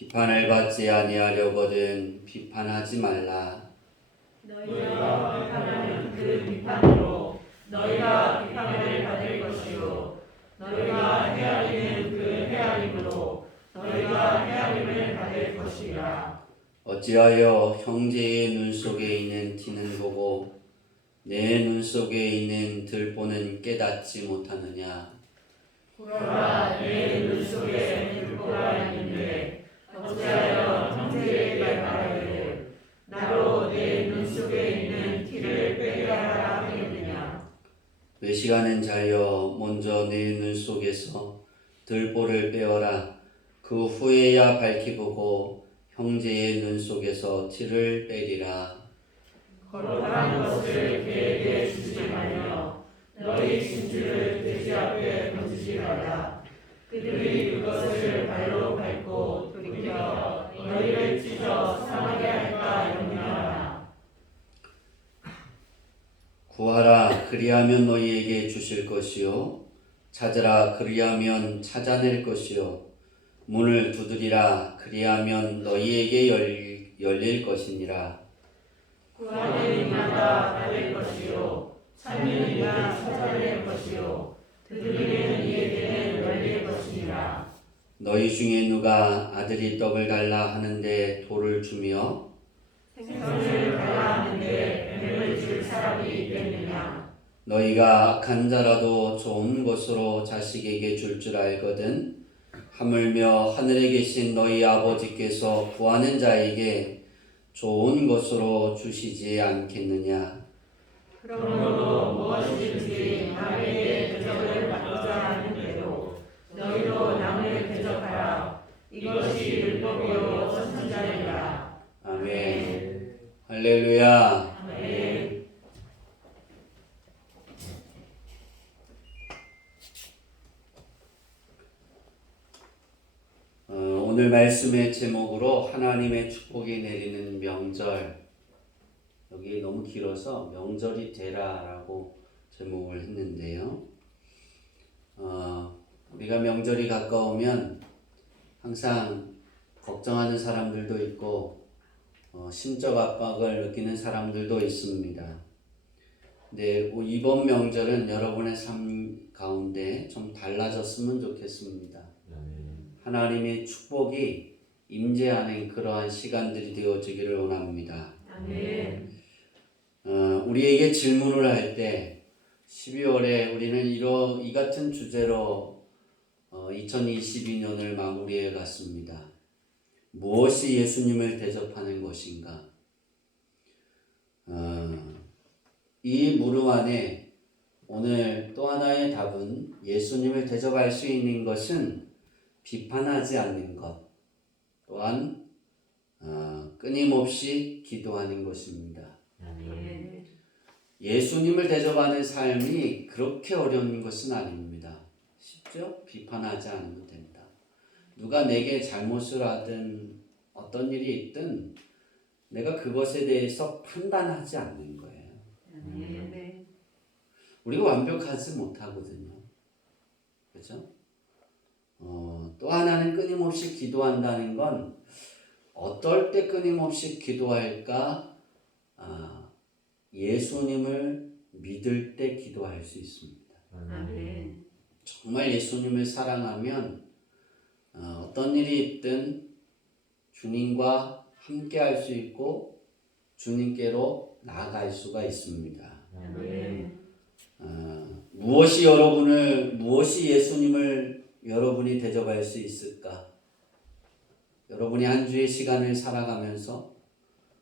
비판을 받지 아니하려거든 비판하지 말라. 너희가 비판하는 그 비판으로 너희가 비판을 받을 것이요 너희가 헤아리는 그 헤아림으로 너희가 헤아림을 받을 것이라. 어찌하여 형제의 눈 속에 있는 티는 보고 내 눈 속에 있는 들보는 깨닫지 못하느냐. 보라, 내 눈 속에 들보가 있는데 어찌하여 형제에게 말하기를 나로 내 눈 속에 있는 티를 빼야 하라 하겠느냐. 외식하는 자여, 먼저 내 눈 속에서 들보를 빼어라. 그 후에야 밝히 보고 형제의 눈 속에서 티를 빼리라. 거룩한 것을 그에게 주지 말며 너희 진주를 돼지 앞에 던지지 말라. 그들이 그것을 발로 밟고 돌이켜 너희를 찢어 상하게 할까 염려하라. 구하라, 그리하면 너희에게 주실 것이요. 찾으라, 그리하면 찾아낼 것이요. 문을 두드리라, 그리하면 너희에게 열릴 것이니라. 구하는 이마다 받을 것이요 찾는 이가 찾아낼 것이요 두드리는 이에게는 열릴 것이니라. 너희 중에 누가 아들이 떡을 달라 하는데 돌을 주며 생선을 달라 하는데 뱀을 줄 사람이 있겠느냐. 너희가 악한 자라도 좋은 것으로 자식에게 줄 알거든 하물며 하늘에 계신 너희 아버지께서 구하는 자에게 좋은 것으로 주시지 않겠느냐. 그러므로 무엇이든지 남에게 대접을 받고자 하는 대로 너희도 남을 대접하라. 이것이 율법이요 선지자니라. 아멘. 할렐루야. 아멘. 오늘 말씀의 제목으로 하나님의 축복이 내리는 명절, 여기 너무 길어서 명절이 되라라고 제목을 했는데요. 우리가 명절이 가까우면 항상 걱정하는 사람들도 있고 심적 압박을 느끼는 사람들도 있습니다. 근데 이번 명절은 여러분의 삶 가운데 좀 달라졌으면 좋겠습니다. 하나님의 축복이 임재하는 그러한 시간들이 되어지기를 원합니다. 아멘. 우리에게 질문을 할 때 12월에 우리는 이 같은 주제로 2022년을 마무리해 갔습니다. 무엇이 예수님을 대접하는 것인가? 이 물음 안에 오늘 또 하나의 답은 예수님을 대접할 수 있는 것은 비판하지 않는 것, 또한 끊임없이 기도하는 것입니다. 아멘. 예수님을 대접하는 삶이 그렇게 어려운 것은 아닙니다. 쉽죠? 비판하지 않으면 된다. 누가 내게 잘못을 하든 어떤 일이 있든 내가 그것에 대해서 판단하지 않는 거예요. 아멘. 우리가 완벽하지 못하거든요. 그렇죠? 또 하나는 끊임없이 기도한다는 건 어떨 때 끊임없이 기도할까? 예수님을 믿을 때 기도할 수 있습니다. 아멘. 정말 예수님을 사랑하면 어떤 일이 있든 주님과 함께 할 수 있고 주님께로 나아갈 수가 있습니다. 아멘. 무엇이 예수님을 여러분이 대접할 수 있을까? 여러분이 한 주의 시간을 살아가면서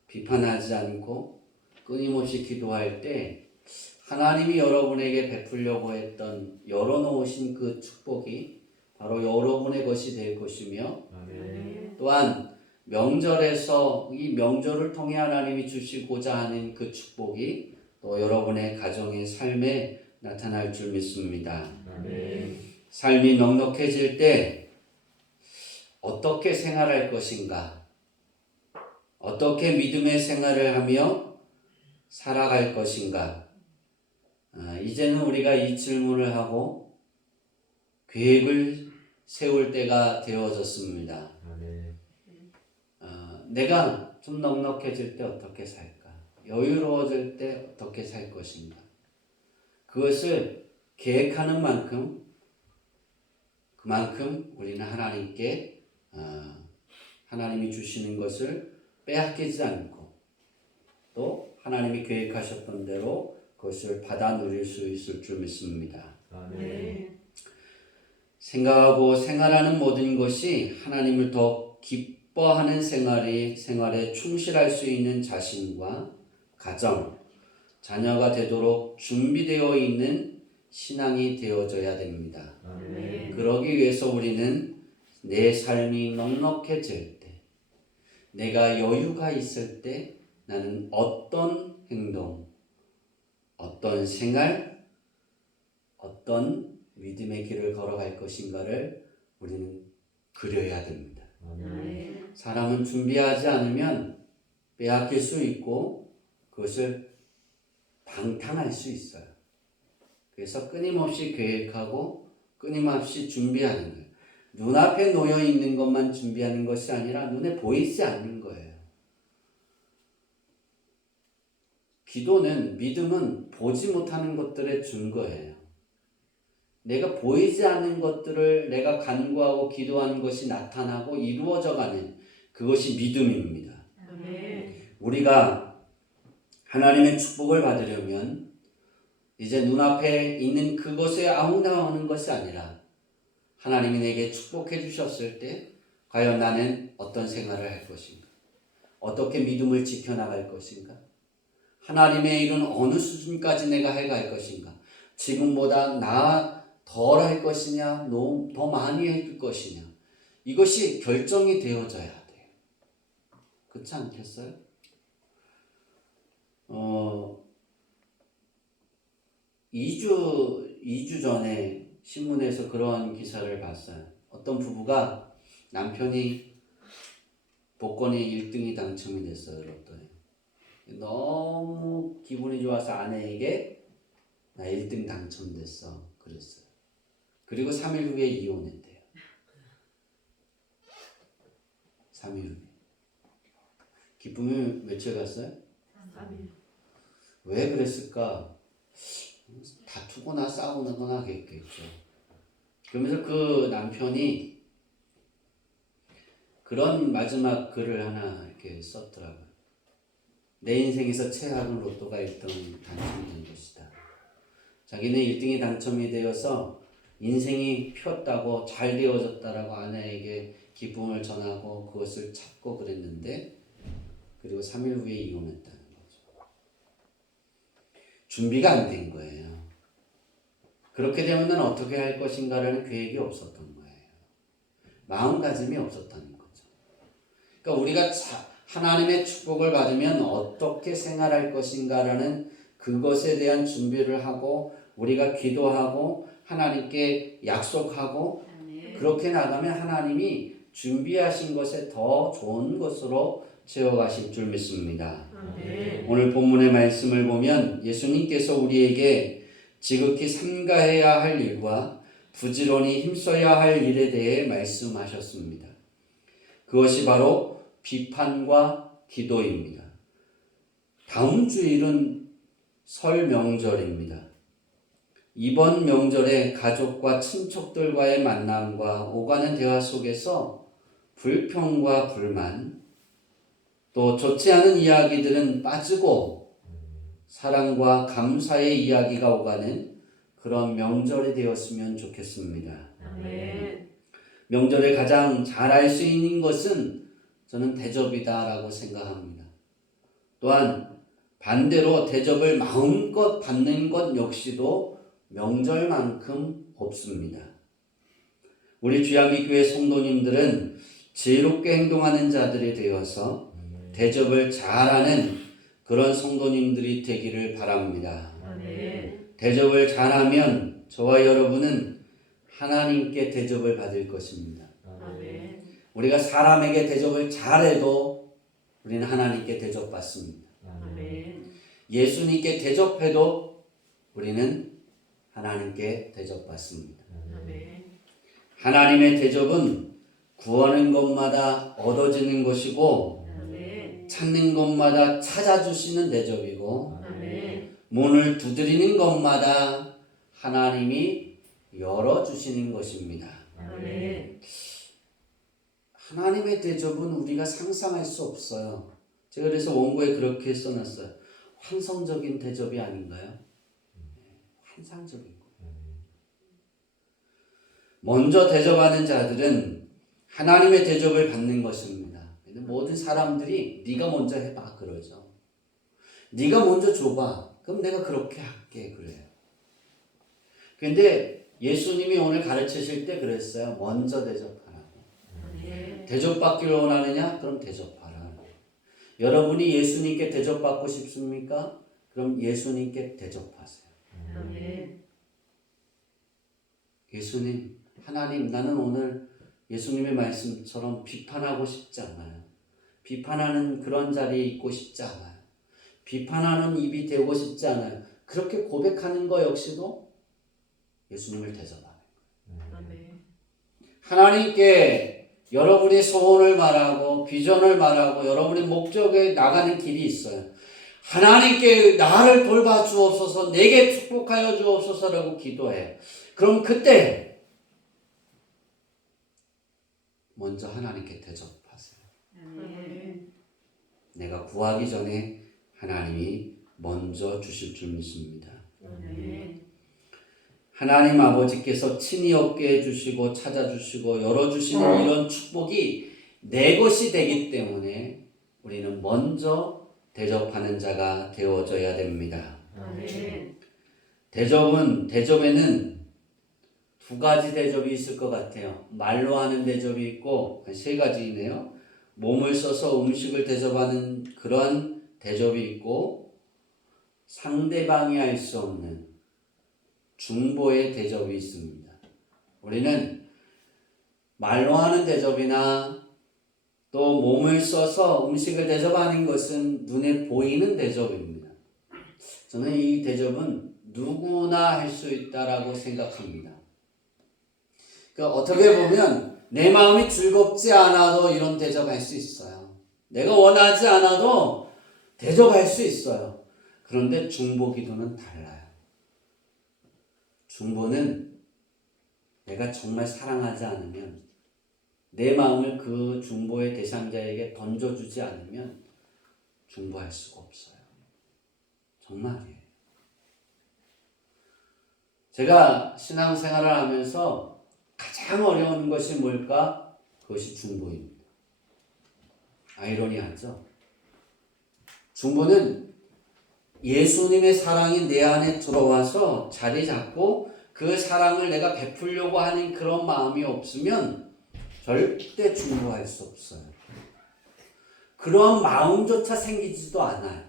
비판하지 않고 끊임없이 기도할 때 하나님이 여러분에게 베풀려고 했던 열어놓으신 그 축복이 바로 여러분의 것이 될 것이며 또한 명절에서 이 명절을 통해 하나님이 주시고자 하는 그 축복이 또 여러분의 가정의 삶에 나타날 줄 믿습니다. 삶이 넉넉해질 때 어떻게 생활할 것인가? 어떻게 믿음의 생활을 하며 살아갈 것인가? 이제는 우리가 이 질문을 하고 계획을 세울 때가 되어졌습니다. 내가 좀 넉넉해질 때 어떻게 살까? 여유로워질 때 어떻게 살 것인가? 그것을 계획하는 만큼 그만큼 우리는 하나님께 하나님이 주시는 것을 빼앗기지 않고 또 하나님이 계획하셨던 대로 그것을 받아 누릴 수 있을 줄 믿습니다. 아멘. 생각하고 생활하는 모든 것이 하나님을 더 기뻐하는 생활에 충실할 수 있는 자신과 가정, 자녀가 되도록 준비되어 있는 신앙이 되어져야 됩니다. 아멘. 그러기 위해서 우리는 내 삶이 넉넉해질 때, 내가 여유가 있을 때 나는 어떤 행동, 어떤 생활, 어떤 믿음의 길을 걸어갈 것인가를 우리는 그려야 됩니다. 아멘. 사람은 준비하지 않으면 빼앗길 수 있고 그것을 방탕할 수 있어요. 그래서 끊임없이 계획하고 끊임없이 준비하는 거예요. 눈앞에 놓여 있는 것만 준비하는 것이 아니라 눈에 보이지 않는 거예요. 기도는, 믿음은 보지 못하는 것들의 증거예요. 내가 보이지 않는 것들을 내가 간구하고 기도하는 것이 나타나고 이루어져가는 그것이 믿음입니다. 아멘. 우리가 하나님의 축복을 받으려면 이제 눈앞에 있는 그것에 아웅다웅하는 것이 아니라 하나님이 내게 축복해 주셨을 때 과연 나는 어떤 생활을 할 것인가? 어떻게 믿음을 지켜나갈 것인가? 하나님의 일은 어느 수준까지 내가 해갈 것인가? 지금보다 덜 할 것이냐, 더 많이 해줄 것이냐? 이것이 결정이 되어져야 돼요. 그렇지 않겠어요? 2주 전에 신문에서 그런 기사를 봤어요. 어떤 부부가 남편이 복권에 1등이 당첨이 됐어요. 로또에. 너무 기분이 좋아서 아내에게 나 1등 당첨됐어. 그랬어요. 그리고 3일 후에 이혼했대요. 3일 후에. 기쁨이 며칠 갔어요? 3일. 왜 그랬을까? 다투거나 싸우거나 하겠죠. 그러면서 그 남편이 그런 마지막 글을 하나 이렇게 썼더라고요. 내 인생에서 최악은 로또가 1등 당첨된 것이다. 자기는 1등이 당첨이 되어서 인생이 폈다고 잘 되어졌다라고 아내에게 기쁨을 전하고 그것을 찾고 그랬는데 그리고 3일 후에 이혼했다는 거죠. 준비가 안 된 거예요. 그렇게 되면 난 어떻게 할 것인가라는 계획이 없었던 거예요. 마음가짐이 없었다는 거죠. 그러니까 우리가 하나님의 축복을 받으면 어떻게 생활할 것인가라는 그것에 대한 준비를 하고 우리가 기도하고 하나님께 약속하고 그렇게 나가면 하나님이 준비하신 것에 더 좋은 것으로 채워가실 줄 믿습니다. 아멘. 오늘 본문의 말씀을 보면 예수님께서 우리에게 지극히 삼가해야 할 일과 부지런히 힘써야 할 일에 대해 말씀하셨습니다. 그것이 바로 비판과 기도입니다. 다음 주일은 설 명절입니다. 이번 명절에 가족과 친척들과의 만남과 오가는 대화 속에서 불평과 불만, 또 좋지 않은 이야기들은 빠지고 사랑과 감사의 이야기가 오가는 그런 명절이 되었으면 좋겠습니다. 아멘. 명절에 가장 잘 알 수 있는 것은 저는 대접이다라고 생각합니다. 또한 반대로 대접을 마음껏 받는 것 역시도 명절만큼 없습니다. 우리 주야미교회 성도님들은 지혜롭게 행동하는 자들이 되어서 대접을 잘하는 그런 성도님들이 되기를 바랍니다. 아멘. 대접을 잘하면 저와 여러분은 하나님께 대접을 받을 것입니다. 아멘. 우리가 사람에게 대접을 잘해도 우리는 하나님께 대접받습니다. 아멘. 예수님께 대접해도 우리는 하나님께 대접받습니다. 아멘. 하나님의 대접은 구하는 것마다 얻어지는 것이고 찾는 곳마다 찾아주시는 대접이고 아멘. 문을 두드리는 것마다 하나님이 열어주시는 것입니다. 아멘. 하나님의 대접은 우리가 상상할 수 없어요. 제가 그래서 원고에 그렇게 써놨어요. 환상적인 대접이 아닌가요? 환상적인 거. 먼저 대접하는 자들은 하나님의 대접을 받는 것입니다. 근데 모든 사람들이 네가 먼저 해봐 그러죠. 네가 먼저 줘봐. 그럼 내가 그렇게 할게 그래요. 근데 예수님이 오늘 가르치실 때 그랬어요. 먼저 대접하라고. 아멘. 대접받기를 원하느냐? 그럼 대접하라. 여러분이 예수님께 대접받고 싶습니까? 그럼 예수님께 대접하세요. 아멘. 예수님, 하나님, 나는 오늘 예수님의 말씀처럼 비판하고 싶지 않아요. 비판하는 그런 자리에 있고 싶지 않아요. 비판하는 입이 되고 싶지 않아요. 그렇게 고백하는 거 역시도 예수님을 대접하는 거예요. 아멘. 하나님께 여러분의 소원을 말하고 비전을 말하고 여러분의 목적에 나가는 길이 있어요. 하나님께 나를 돌봐 주옵소서, 내게 축복하여 주옵소서라고 기도해요. 그럼 그때 먼저 하나님께 대접하세요. 아멘. 내가 구하기 전에 하나님이 먼저 주실 줄 믿습니다. 아멘. 하나님 아버지께서 친히 얻게 해주시고 찾아주시고 열어주시는 이런 축복이 내 것이 되기 때문에 우리는 먼저 대접하는 자가 되어져야 됩니다. 아멘. 대접에는 두 가지 대접이 있을 것 같아요. 말로 하는 대접이 있고 세 가지이네요. 몸을 써서 음식을 대접하는 그러한 대접이 있고 상대방이 할 수 없는 중보의 대접이 있습니다. 우리는 말로 하는 대접이나 또 몸을 써서 음식을 대접하는 것은 눈에 보이는 대접입니다. 저는 이 대접은 누구나 할 수 있다라고 생각합니다. 그러니까 어떻게 보면 내 마음이 즐겁지 않아도 이런 대접할 수 있어요. 내가 원하지 않아도 대접할 수 있어요. 그런데 중보 기도는 달라요. 중보는 내가 정말 사랑하지 않으면 내 마음을 그 중보의 대상자에게 던져주지 않으면 중보할 수가 없어요. 정말이에요. 제가 신앙생활을 하면서 가장 어려운 것이 뭘까? 그것이 중보입니다. 아이러니하죠? 중보는 예수님의 사랑이 내 안에 들어와서 자리 잡고 그 사랑을 내가 베풀려고 하는 그런 마음이 없으면 절대 중보할 수 없어요. 그런 마음조차 생기지도 않아요.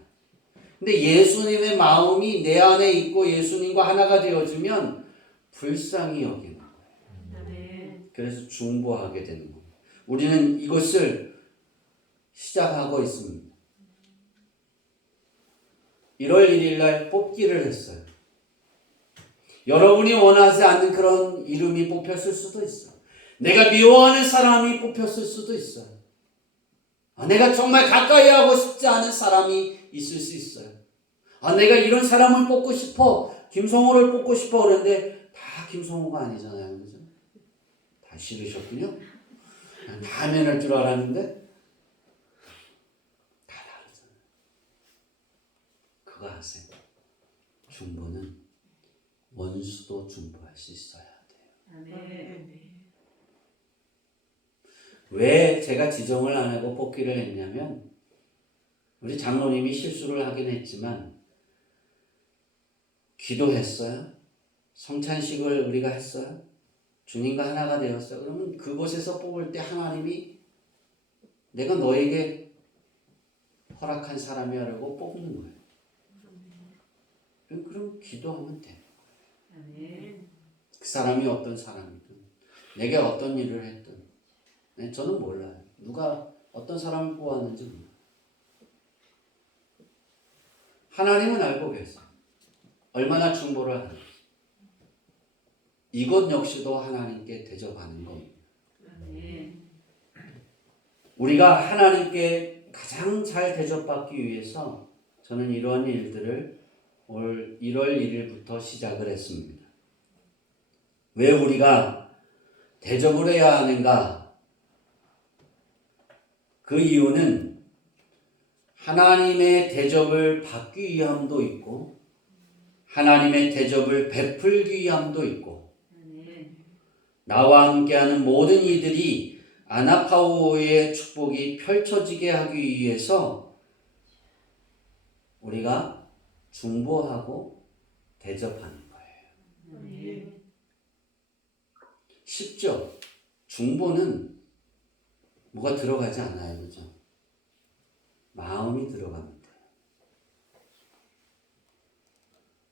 근데 예수님의 마음이 내 안에 있고 예수님과 하나가 되어지면 불쌍히 여기는 거예요. 아멘. 그래서 중보하게 되는 거예요. 우리는 이것을 시작하고 있습니다. 1월 1일 날 뽑기를 했어요. 여러분이 원하지 않는 그런 이름이 뽑혔을 수도 있어요. 내가 미워하는 사람이 뽑혔을 수도 있어요. 내가 정말 가까이 하고 싶지 않은 사람이 있을 수 있어요. 내가 이런 사람을 뽑고 싶어. 김성호를 뽑고 싶어. 그런데 다 김성호가 아니잖아요. 그죠? 다 싫으셨군요. 다 면할 줄 알았는데 다 다르잖아요. 그거 아세요? 중보는 원수도 중보할 수 있어야 돼요. 아멘. 왜 제가 지정을 안 하고 뽑기를 했냐면 우리 장로님이 실수를 하긴 했지만 기도했어요. 성찬식을 우리가 했어요. 주님과 하나가 되었어요. 그러면 그곳에서 뽑을 때 하나님이 내가 너에게 허락한 사람이라고 뽑는 거예요. 그럼 기도하면 돼요. 아멘. 그 사람이 어떤 사람이든 내게 어떤 일을 했든 저는 몰라요. 누가 어떤 사람을 뽑았는지 몰라요. 하나님은 알고 계세요. 얼마나 중보를 하는지. 이것 역시도 하나님께 대접하는 겁니다. 아멘. 우리가 하나님께 가장 잘 대접받기 위해서 저는 이러한 일들을 올 1월 1일부터 시작을 했습니다. 왜 우리가 대접을 해야 하는가? 그 이유는 하나님의 대접을 받기 위함도 있고 하나님의 대접을 베풀기 위함도 있고 나와 함께하는 모든 이들이 아나파우의 축복이 펼쳐지게 하기 위해서 우리가 중보하고 대접하는 거예요. 쉽죠? 중보는 뭐가 들어가지 않아요. 그죠? 마음이 들어갑니다.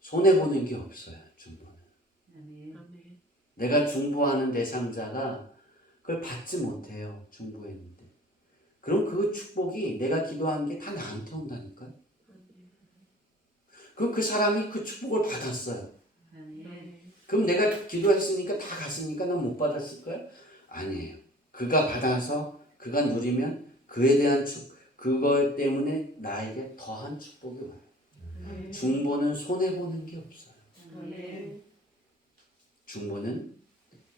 손해보는 게 없어요. 중보는. 내가 중보하는 대상자가 그걸 받지 못해요. 중보했는데. 그럼 그 축복이 내가 기도한 게 다 나한테 온다니까요. 그럼 그 사람이 그 축복을 받았어요. 그럼 내가 기도했으니까 다 갔으니까 난 못 받았을까요? 아니에요. 그가 받아서 그가 누리면 그에 대한 그것 때문에 나에게 더한 축복이 와요. 중보는 손해보는 게 없어요. 중보는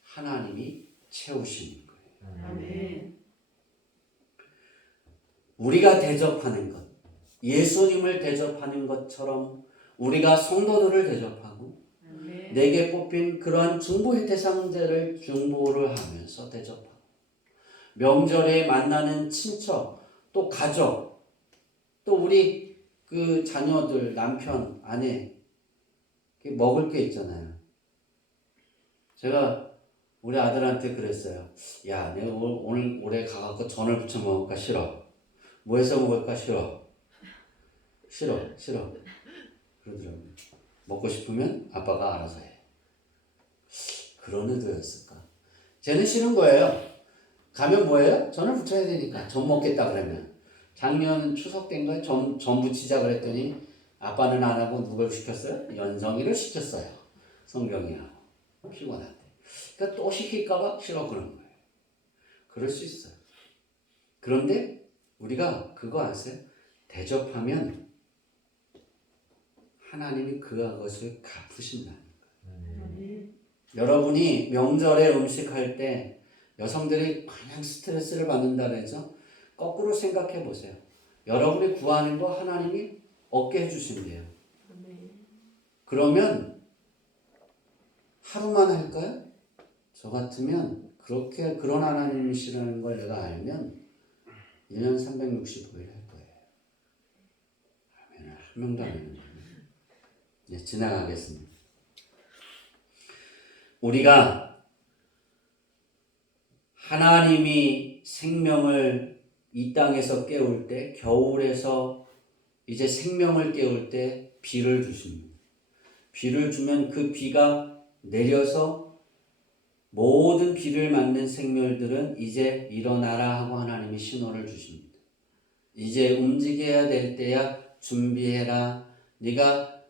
하나님이 채우시는 거예요. 우리가 대접하는 것, 예수님을 대접하는 것처럼 우리가 성도들을 대접하고 내게 뽑힌 그러한 중보의 대상자를 중보를 하면서 대접하고 명절에 만나는 친척, 또 가족, 또 우리 그 자녀들, 남편, 아내 먹을 게 있잖아요. 제가 우리 아들한테 그랬어요. 야, 내가 오늘 올해 가갖고 전을 부쳐 먹을까 싫어. 뭐 해서 먹을까 싫어. 싫어. 그러더라고요. 먹고 싶으면 아빠가 알아서 해. 그런 의도였을까? 쟤는 싫은 거예요. 가면 뭐예요? 전을 부쳐야 되니까. 전 먹겠다 그러면. 작년 추석 때인가요? 전 부치자 그랬더니 아빠는 안 하고 누굴 시켰어요? 연성이를 시켰어요. 성경이하고. 피곤한데. 그러니까 또 시킬까봐 싫어 그런 거예요. 그럴 수 있어요. 그런데 우리가 그거 아세요? 대접하면 하나님이 그것을 갚으신다는 거예요. 여러분이 명절에 음식할 때 여성들이 마냥 스트레스를 받는다 그러죠? 거꾸로 생각해 보세요. 여러분이 구하는 거 하나님이 얻게 해주신대요. 그러면 하루만 할까요? 저 같으면 그런 하나님이시라는 걸 내가 알면 1년 365일 할 거예요. 아멘. 한 명도 안 하는 거예요. 네, 지나가겠습니다. 우리가 하나님이 생명을 이 땅에서 깨울 때, 겨울에서 이제 생명을 깨울 때 비를 주십니다. 비를 주면 그 비가 내려서 모든 비를 맞는 생물들은 이제 일어나라 하고 하나님이 신호를 주십니다. 이제 움직여야 될 때야 준비해라. 네가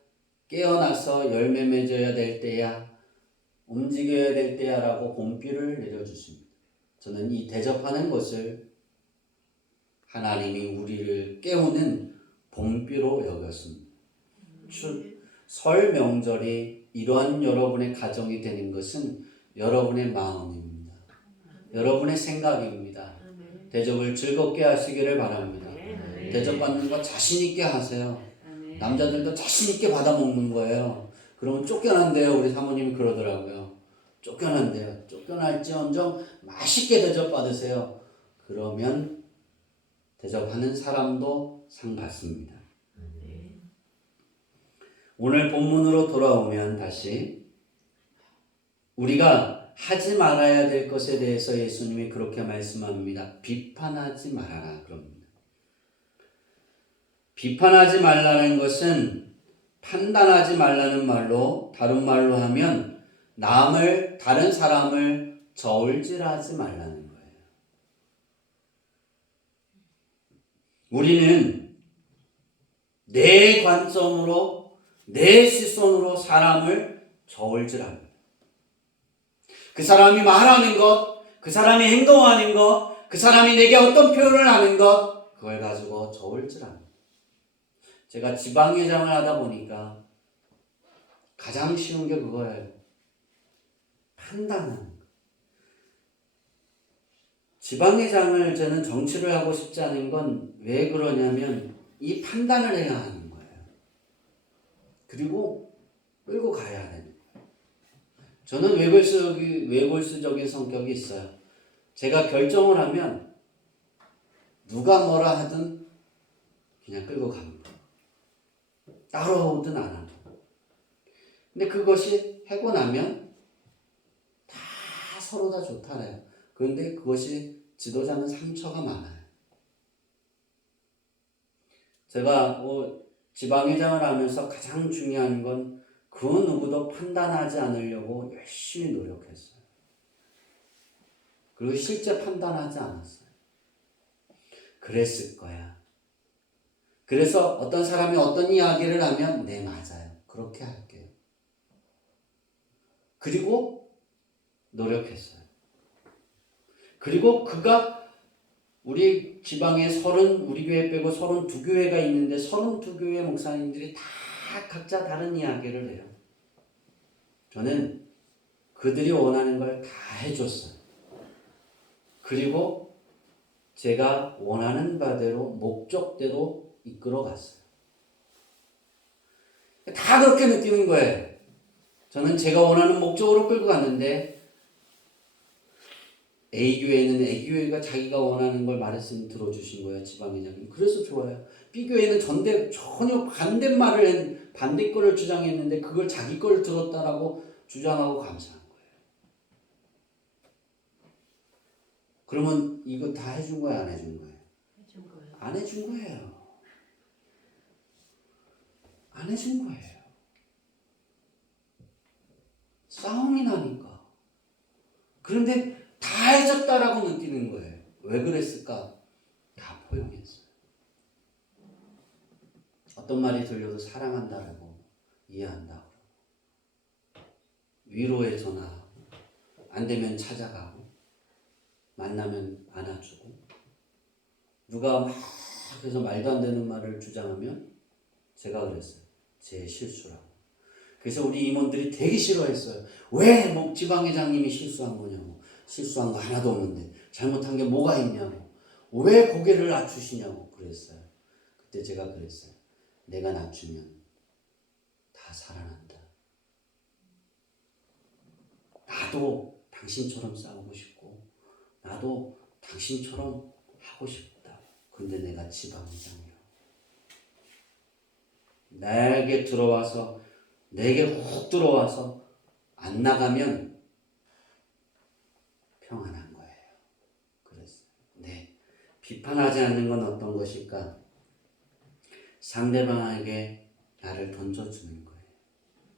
깨어나서 열매 맺어야 될 때야, 움직여야 될 때야 라고 봄비를 내려주십니다. 저는 이 대접하는 것을 하나님이 우리를 깨우는 봄비로 여겼습니다. 설 명절이 이러한 여러분의 가정이 되는 것은 여러분의 마음입니다. 여러분의 생각입니다. 대접을 즐겁게 하시기를 바랍니다. 대접받는 거 자신 있게 하세요. 남자들도 자신 있게 받아 먹는 거예요. 그러면 쫓겨난대요. 우리 사모님이 그러더라고요. 쫓겨난대요. 쫓겨날지언정 맛있게 대접받으세요. 그러면 대접하는 사람도 상 받습니다. 오늘 본문으로 돌아오면 다시 우리가 하지 말아야 될 것에 대해서 예수님이 그렇게 말씀합니다. 비판하지 말아라 그럽니다. 비판하지 말라는 것은 판단하지 말라는 말로, 다른 말로 하면 다른 사람을 저울질하지 말라는 거예요. 우리는 내 관점으로, 내 시선으로 사람을 저울질합니다. 그 사람이 말하는 것, 그 사람이 행동하는 것, 그 사람이 내게 어떤 표현을 하는 것, 그걸 가지고 저울질합니다. 제가 지방회장을 하다 보니까 가장 쉬운 게 그거예요. 판단하는 거. 지방회장을 저는 정치를 하고 싶지 않은 건 왜 그러냐면 이 판단을 해야 하는 거예요. 그리고 끌고 가야 되는 거예요. 저는 외골수적인 성격이 있어요. 제가 결정을 하면 누가 뭐라 하든 그냥 끌고 갑니다. 따라오든 안 하든. 근데 그것이 하고 나면 다 서로 다 좋다래요. 그런데 그것이 지도자는 상처가 많아요. 제가 지방회장을 하면서 가장 중요한 건 그 누구도 판단하지 않으려고 열심히 노력했어요. 그리고 실제 판단하지 않았어요. 그랬을 거야. 그래서 어떤 사람이 어떤 이야기를 하면 네 맞아요. 그렇게 할게요. 그리고 노력했어요. 그리고 그가 우리 지방에 우리 교회 빼고 32교회가 있는데 32교회 목사님들이 다 각자 다른 이야기를 해요. 저는 그들이 원하는 걸 다 해줬어요. 그리고 제가 원하는 바대로 목적대로 이끌어 갔어요. 다 그렇게 느끼는 거예요. 저는 제가 원하는 목적으로 끌고 갔는데 A교회는 A교회가 자기가 원하는 걸 말했으면 들어주신 거예요. 지방회장님. 그래서 좋아요. B교회는 전혀 반대 거를 주장했는데 그걸 자기 거를 들었다라고 주장하고 감사한 거예요. 그러면 이거 다 해준 거예요? 안 해준 거예요? 해준 거예요. 안 해준 거예요. 안 해준 거예요. 싸움이 나니까. 그런데 다 해줬다라고 느끼는 거예요. 왜 그랬을까? 다 포용했어요. 어떤 말이 들려도 사랑한다라고 이해한다고. 위로의 전화. 안 되면 찾아가고. 만나면 안아주고. 누가 막 해서 말도 안 되는 말을 주장하면 제가 그랬어요. 제 실수라고. 그래서 우리 임원들이 되게 싫어했어요. 왜 지방회장님이 실수한 거냐고. 실수한 거 하나도 없는데 잘못한 게 뭐가 있냐고. 왜 고개를 낮추시냐고 그랬어요. 그때 제가 그랬어요. 내가 낮추면 다 살아난다. 나도 당신처럼 싸우고 싶고 나도 당신처럼 하고 싶다. 근데 내가 지방회장이야. 내게 훅 들어와서 안 나가면 평안한 거예요. 그랬어요. 네. 비판하지 않는 건 어떤 것일까? 상대방에게 나를 던져주는 거예요.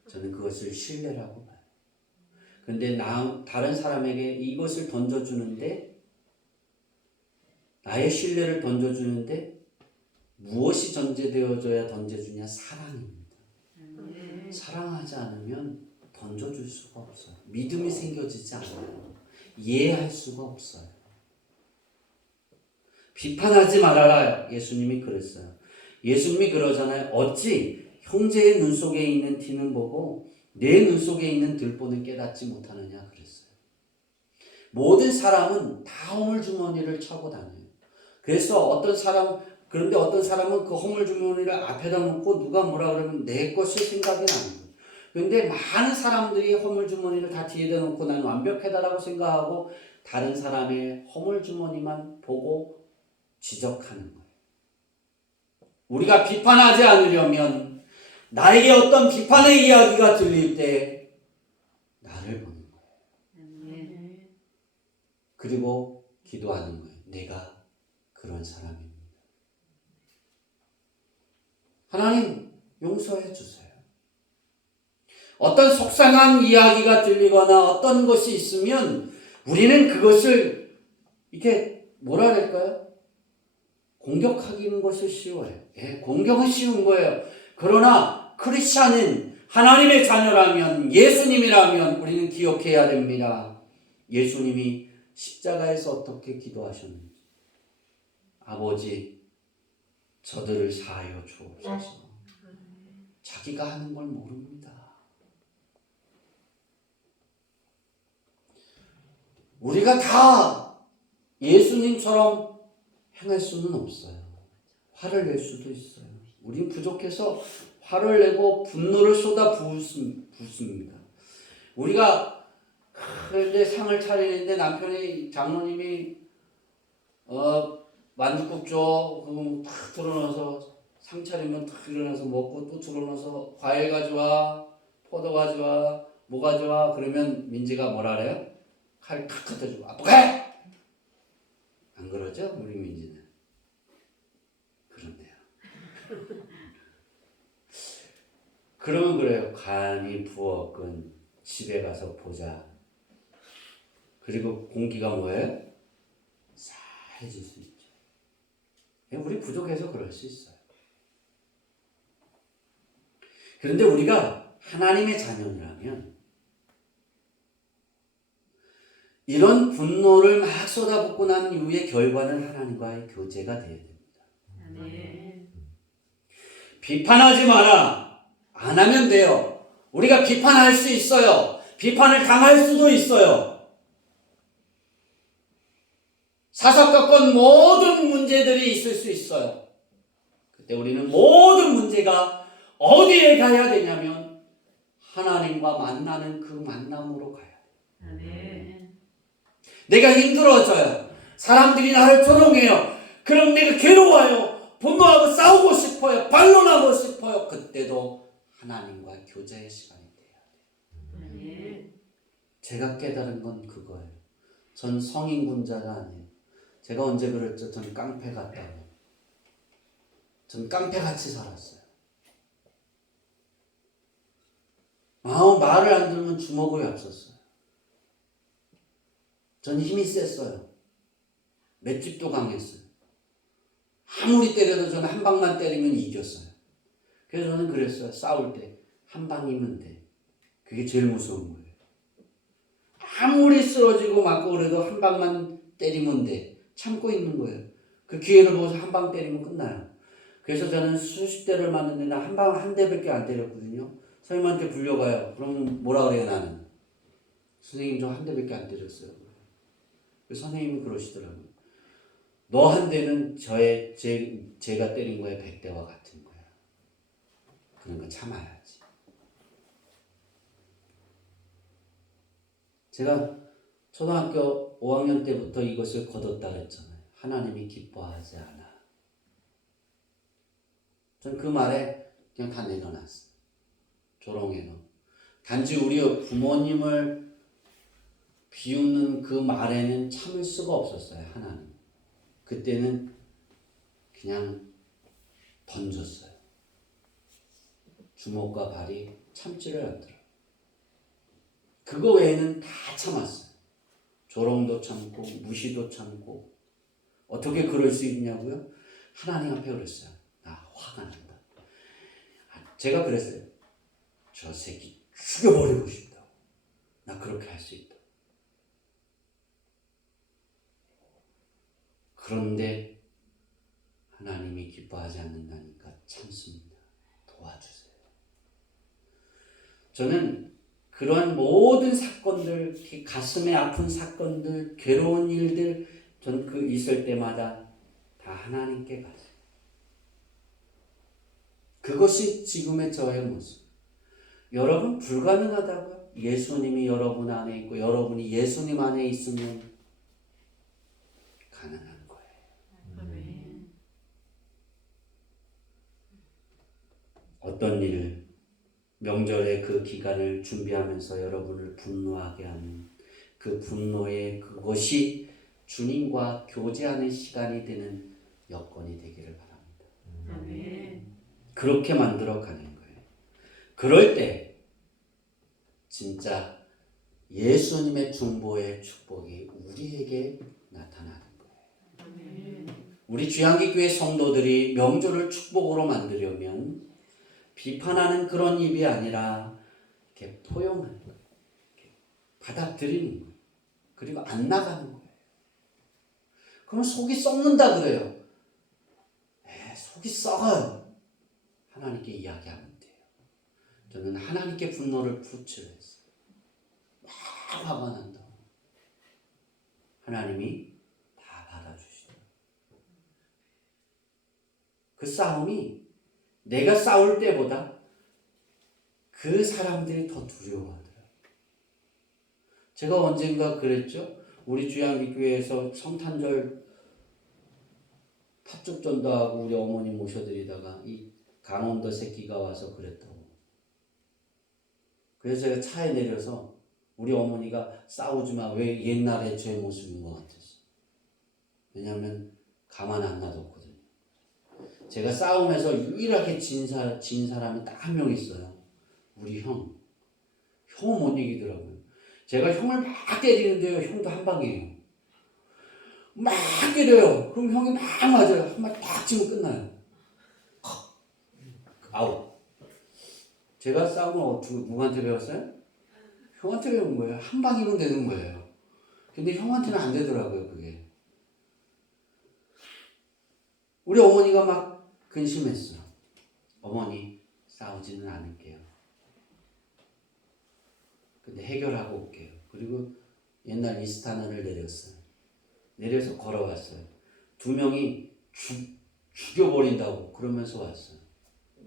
저는 그것을 신뢰라고 봐요. 근데 다른 사람에게 이것을 던져주는데 나의 신뢰를 던져주는데 무엇이 전제되어져야 던져주냐? 사랑입니다. 사랑하지 않으면 던져줄 수가 없어요. 믿음이 생겨지지 않아요. 이해할 수가 없어요. 비판하지 말아라. 예수님이 그랬어요. 예수님이 그러잖아요. 어찌 형제의 눈 속에 있는 티는 보고 내 눈 속에 있는 들보는 깨닫지 못하느냐 그랬어요. 모든 사람은 다 허물주머니를 차고 다녀요. 그런데 어떤 사람은 그 허물주머니를 앞에다 놓고 누가 뭐라 그러면 내 것을 생각이 나는 거예요. 그런데 많은 사람들이 허물주머니를 다 뒤에다 놓고 나는 완벽하다라고 생각하고 다른 사람의 허물주머니만 보고 지적하는 거예요. 우리가 비판하지 않으려면 나에게 어떤 비판의 이야기가 들릴 때 나를 보는 거예요. 그리고 기도하는 거예요. 내가 그런 사람입니다. 하나님 용서해 주세요. 어떤 속상한 이야기가 들리거나 어떤 것이 있으면 우리는 그것을 이렇게 뭐라 그럴까요? 공격하기는 것이 쉬워요. 공격은 쉬운 거예요. 그러나 크리스찬인 하나님의 자녀라면 예수님이라면 우리는 기억해야 됩니다. 예수님이 십자가에서 어떻게 기도하셨는지. 아버지 저들을 사하여 주옵소서. 자기가 하는 걸 모릅니다. 우리가 다 예수님처럼 행할 수는 없어요. 화를 낼 수도 있어요. 우린 부족해서 화를 내고 분노를 쏟아 붓습니다. 우리가 그런데 상을 차리는데 남편이 장로님이 만둣국 줘. 그럼 탁 들어넣어서 상 차리면 탁 일어나서 먹고 또 들어넣어서 과일 가져와, 포도 가져와, 뭐 가져와. 그러면 민지가 뭐라 그래요? 칼 탁 갖다 주고 아빠 가! 안 그러죠? 우리 민지는. 그런데요. 그러면 그래요. 감히 부엌은 집에 가서 보자. 그리고 공기가 뭐예요? 싸해질 수 있죠. 우리 부족해서 그럴 수 있어요. 그런데 우리가 하나님의 자녀라면 이런 분노를 막 쏟아붓고 난 이후의 결과는 하나님과의 교제가 되어야 됩니다. 아멘. 비판하지 마라. 안 하면 돼요. 우리가 비판할 수 있어요. 비판을 당할 수도 있어요. 사사건건 모든 문제들이 있을 수 있어요. 그때 우리는 모든 문제가 어디에 가야 되냐면 하나님과 만나는 그 만남으로 가야 돼요. 아멘. 내가 힘들어져요. 사람들이 나를 조롱해요. 그럼 내가 괴로워요. 분노하고 싸우고 싶어요. 반론하고 싶어요. 그때도 하나님과 교제의 시간이 돼야 돼요. 아멘. 제가 깨달은 건 그거예요. 전 성인군자가 아니에요. 제가 언제 그랬죠? 전 깡패 같다고. 전 깡패같이 살았어요. 말을 안 들으면 주먹을 yap었어요. 전 힘이 셌어요. 맷집도 강했어요. 아무리 때려도 저는 한 방만 때리면 이겼어요. 그래서 저는 그랬어요. 싸울 때 한 방이면 돼. 그게 제일 무서운 거예요. 아무리 쓰러지고 맞고 그래도 한 방만 때리면 돼. 참고 있는 거예요. 그 기회를 보고서 한 방 때리면 끝나요. 그래서 저는 수십 대를 맞는데 나 한 대밖에 안 때렸거든요. 선생님한테 불려가요. 그럼 뭐라 그래요 나는? 선생님 저 한 대밖에 안 때렸어요. 그래서 선생님이 그러시더라고요. 너 한 대는 제가 때린 거에 100대와 같은 거야. 그러니까 참아야지. 제가 초등학교 5학년 때부터 이것을 거뒀다 그랬잖아요. 하나님이 기뻐하지 않아. 전 그 말에 그냥 다 내려놨어요. 조롱해도. 단지 우리 부모님을 비웃는 그 말에는 참을 수가 없었어요. 하나님. 그때는 그냥 던졌어요. 주먹과 발이 참지를 않더라고요. 그거 외에는 다 참았어요. 조롱도 참고 무시도 참고. 어떻게 그럴 수 있냐고요? 하나님 앞에 그랬어요. 나 화가 난다. 제가 그랬어요. 저 새끼 죽여버리고 싶다고. 나 그렇게 할 수 있다. 그런데 하나님이 기뻐하지 않는다니까 참습니다. 도와주세요. 저는 그러한 모든 사건들, 가슴에 아픈 사건들, 괴로운 일들, 전 그 있을 때마다 다 하나님께 가세요. 그것이 지금의 저의 모습. 여러분 불가능하다고요? 예수님이 여러분 안에 있고 여러분이 예수님 안에 있으면 가능한 거예요. 아멘. 어떤 일, 명절의 그 기간을 준비하면서 여러분을 분노하게 하는 그 분노의 그것이 주님과 교제하는 시간이 되는 여건이 되기를 바랍니다. 아멘. 그렇게 만들어 가는 거예요. 그럴 때 진짜 예수님의 중보의 축복이 우리에게 나타나는 거예요. 아멘. 우리 주양기교회 성도들이 명절을 축복으로 만들려면 비판하는 그런 입이 아니라 이렇게 포용하는 거예요. 이렇게 받아들이는 거예요. 그리고 안 나가는 거예요. 그럼 속이 썩는다 그래요. 속이 썩어요. 하나님께 이야기하면 돼요. 저는 하나님께 분노를 표출했어요. 막 화가 난다고. 하나님이 다 받아주시더라고요. 그 싸움이 내가 싸울 때보다 그 사람들이 더 두려워하더라고요. 제가 언젠가 그랬죠. 우리 주양기교회에서 성탄절 팥죽 전도하고 우리 어머니 모셔드리다가 이 강원도 새끼가 와서 그랬다고. 그래서 제가 차에 내려서 우리 어머니가 싸우지 마. 왜 옛날에 제 모습인 것 같았어. 왜냐하면 가만 안 놔뒀거든요. 제가 싸움에서 유일하게 진 사람이 딱 한 명 있어요. 우리 형. 형은 못 이기더라고요. 제가 형을 막 때리는데요. 형도 한 방이에요. 막 때려요. 그럼 형이 막 맞아요. 한 방 딱 치면 끝나요. 아웃. 제가 싸움을 누구한테 배웠어요? 형한테 배운 거예요. 한 방이면 되는 거예요. 근데 형한테는 안 되더라고요, 그게. 우리 어머니가 막 근심했어. 어머니, 싸우지는 않을게요. 근데 해결하고 올게요. 그리고 옛날 이스타난을 내렸어요. 내려서 걸어왔어요. 두 명이 죽여버린다고 그러면서 왔어요.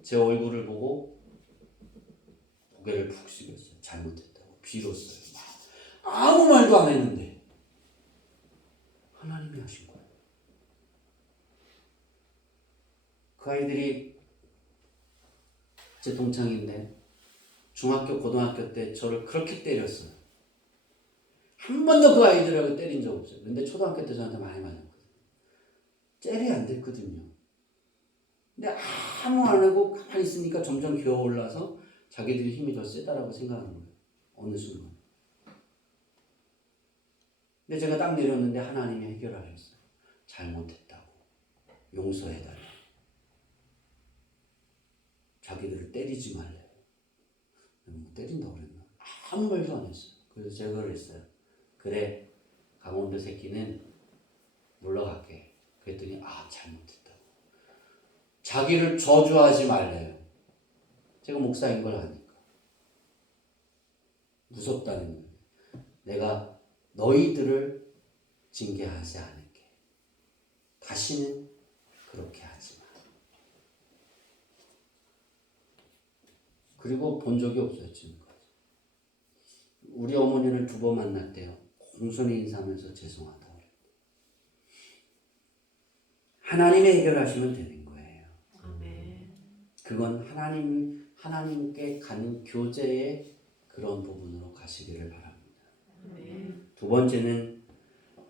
제 얼굴을 보고 고개를 푹 숙였어요. 잘못했다고 빌었어요. 아무 말도 안 했는데 하나님이 하신 거예요. 그 아이들이 제 동창인데 중학교, 고등학교 때 저를 그렇게 때렸어요. 한 번도 그 아이들하고 때린 적 없어요. 근데 초등학교 때 저한테 많이 맞았거든요. 젤이 안 됐거든요. 근데 아무 안 하고 가만히 있으니까 점점 기어올라서 자기들이 힘이 더 세다라고 생각하는 거예요. 어느 순간. 근데 제가 딱 내렸는데 하나님이 해결하셨어요. 잘못했다고. 용서해달라고. 자기들을 때리지 말래요. 뭐 때린다고 그랬나? 아무 말도 안 했어요. 그래서 제가 그랬어요. 그래, 강원도 새끼는 물러갈게. 그랬더니 잘못했다고. 자기를 저주하지 말래요. 제가 목사인 걸 아니까. 무섭다는 거예요. 내가 너희들을 징계하지 않을게. 다시는 그렇게 하지 마. 그리고 본 적이 없어요, 지금까지. 우리 어머니를 2번 만났대요. 공손히 인사하면서 죄송하다고. 하나님이 해결하시면 되는 거예요. 아멘. 그건 하나님께 가는 교제의 그런 부분으로 가시기를 바랍니다. 아멘. 2번째는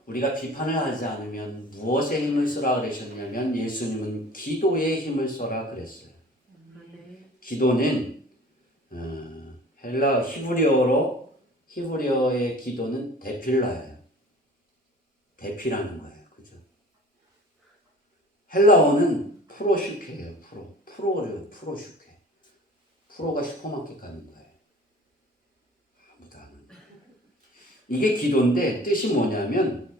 우리가 비판을 하지 않으면 무엇에 힘을 써라 그러셨냐면 예수님은 기도에 힘을 써라 그랬어요. 아멘. 기도는 히브리어의 기도는 데필라예요. 대피라는 거예요. 그죠? 헬라어는 프로슈케예요. 프로래요. 프로슈케. 프로가 슈퍼마켓 가는 거예요. 아무도 안 하는 거예요. 이게 기도인데 뜻이 뭐냐면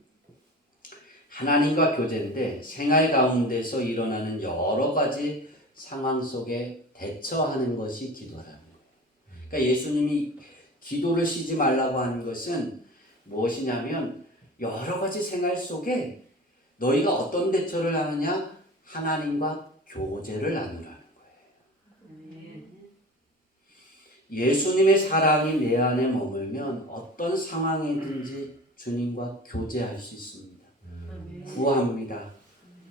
하나님과 교제인데 생활 가운데서 일어나는 여러 가지 상황 속에 대처하는 것이 기도라는 거예요. 그러니까 예수님이 기도를 쉬지 말라고 하는 것은 무엇이냐면 여러 가지 생활 속에 너희가 어떤 대처를 하느냐 하나님과 교제를 나누라는 거예요. 아멘. 예수님의 사랑이 내 안에 머물면 어떤 상황이든지 주님과 교제할 수 있습니다. 아멘. 구합니다.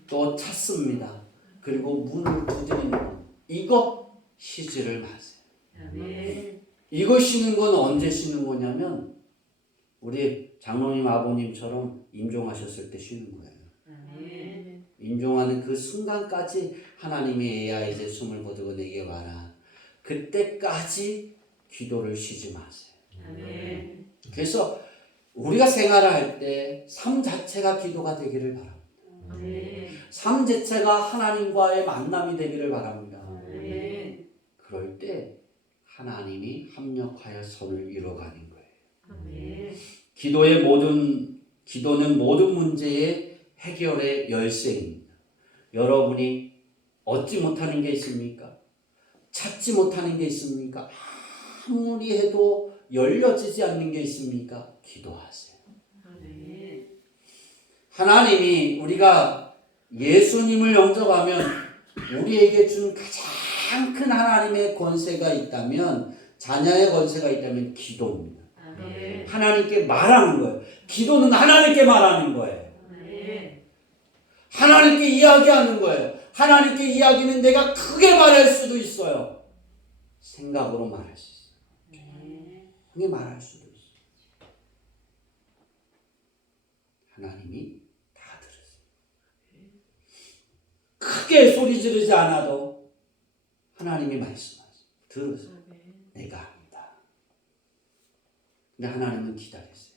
또 찾습니다. 그리고 문을 두드리는 이거 쉬지를 마세요. 아멘. 이거 쉬는 건 언제 쉬는 거냐면 우리 장로님 아버님처럼 임종하셨을 때 쉬는 거예요. 아멘. 임종하는 그 순간까지 하나님이 애야 이제 숨을 거두고 내게 와라. 그때까지 기도를 쉬지 마세요. 아멘. 그래서 우리가 생활할 때 삶 자체가 기도가 되기를 바랍니다. 아멘. 삶 자체가 하나님과의 만남이 되기를 바랍니다. 아멘. 그럴 때 하나님이 합력하여 선을 이뤄가는 거예요. 아멘. 기도는 모든 문제의 해결의 열쇠입니다. 여러분이 얻지 못하는 게 있습니까? 찾지 못하는 게 있습니까? 아무리 해도 열려지지 않는 게 있습니까? 기도하세요. 아멘. 하나님이 우리가 예수님을 영접하면 우리에게 준 가장 큰 하나님의 권세가 있다면, 자녀의 권세가 있다면 기도입니다. 아멘. 하나님께 말하는 거예요. 기도는 하나님께 말하는 거예요. 아멘. 하나님께 이야기하는 거예요. 하나님께 이야기는 내가 크게 말할 수도 있어요. 생각으로 말할 수 있어요. 크게 말할 수도 있어요. 하나님이 다 들으세요. 크게 소리 지르지 않아도 하나님이 말씀하세요. 들으세요. 내가 합니다. 근데 하나님은 기다리세요.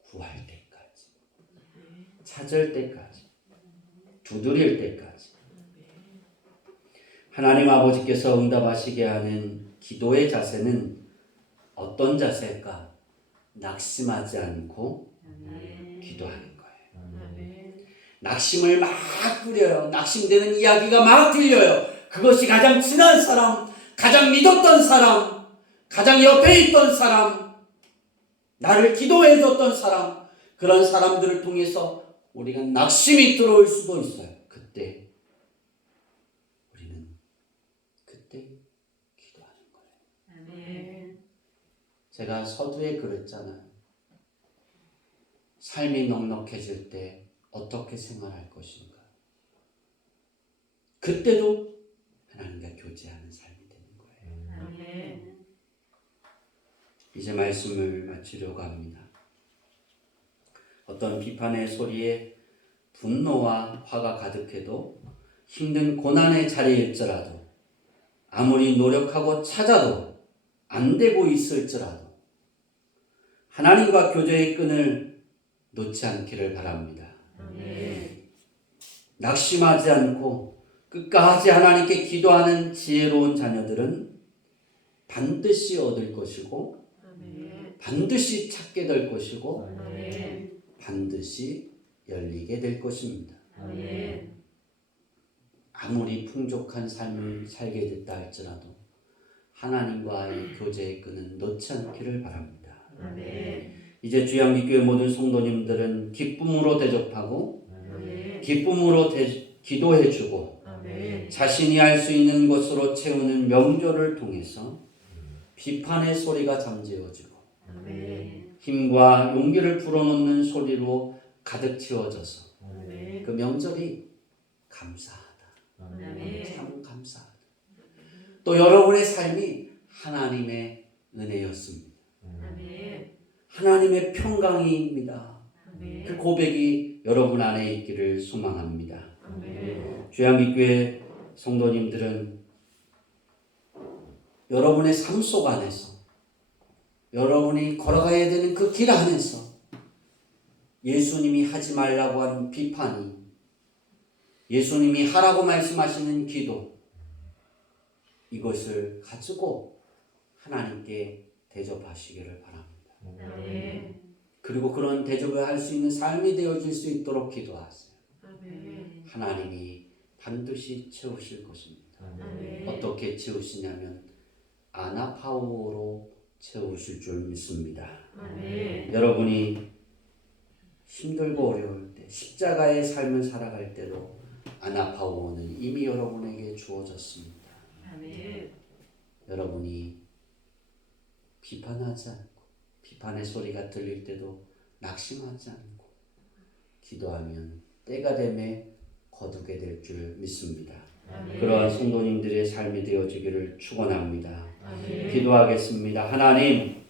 구할 때까지, 찾을 때까지, 두드릴 때까지. 하나님 아버지께서 응답하시게 하는 기도의 자세는 어떤 자세일까? 낙심하지 않고 기도하는 거예요. 아멘. 낙심을 막 부려요. 낙심되는 이야기가 막 들려요. 그것이 가장 친한 사람, 가장 믿었던 사람, 가장 옆에 있던 사람, 나를 기도해 줬던 사람, 그런 사람들을 통해서 우리가 낙심이 들어올 수도 있어요. 그때 우리는 기도하는 거예요. 아멘. 제가 서두에 그랬잖아요. 삶이 넉넉해질 때 어떻게 생활할 것인가. 그때도 하나님과 교제하는 삶이 되는 거예요. 아멘. 이제 말씀을 마치려고 합니다. 어떤 비판의 소리에 분노와 화가 가득해도, 힘든 고난의 자리일지라도, 아무리 노력하고 찾아도 안 되고 있을지라도 하나님과 교제의 끈을 놓지 않기를 바랍니다. 아멘. 낙심하지 않고 끝까지 하나님께 기도하는 지혜로운 자녀들은 반드시 얻을 것이고, 아멘. 반드시 찾게 될 것이고, 아멘. 반드시 열리게 될 것입니다. 아멘. 아무리 풍족한 삶을 살게 됐다 할지라도 하나님과의 교제의 끈은 놓지 않기를 바랍니다. 아멘. 이제 주양기교회 모든 성도님들은 기쁨으로 대접하고 아멘. 기쁨으로 기도해주고 아멘. 자신이 할 수 있는 것으로 채우는 명절을 통해서 비판의 소리가 잠재워지고 아멘. 힘과 용기를 불어넣는 소리로 가득 채워져서 아멘. 그 명절이 감사하다. 아멘. 참 감사하다. 또 여러분의 삶이 하나님의 은혜였습니다. 아멘. 하나님의 평강입니다. 아멘. 그 고백이 여러분 안에 있기를 소망합니다. 아멘. 주양기교회 성도님들은 여러분의 삶 속 안에서, 여러분이 걸어가야 되는 그 길 안에서 예수님이 하지 말라고 하는 비판이, 예수님이 하라고 말씀하시는 기도, 이것을 가지고 하나님께 대접하시기를 바랍니다. 아멘. 그리고 그런 대접을 할 수 있는 삶이 되어질 수 있도록 기도하세요. 아멘. 하나님이 반드시 채우실 것입니다. 아멘. 어떻게 채우시냐면 아나파오로 채우실 줄 믿습니다. 아멘. 여러분이 힘들고 어려울 때, 십자가의 삶을 살아갈 때도 아나파오는 이미 여러분에게 주어졌습니다. 아멘. 여러분이 비판하지 않고, 비판의 소리가 들릴 때도 낙심하지 않고 기도하면 때가 되매 거두게 될 줄 믿습니다. 아멘. 그러한 성도님들의 삶이 되어지기를 축원합니다. 아멘. 기도하겠습니다. 하나님,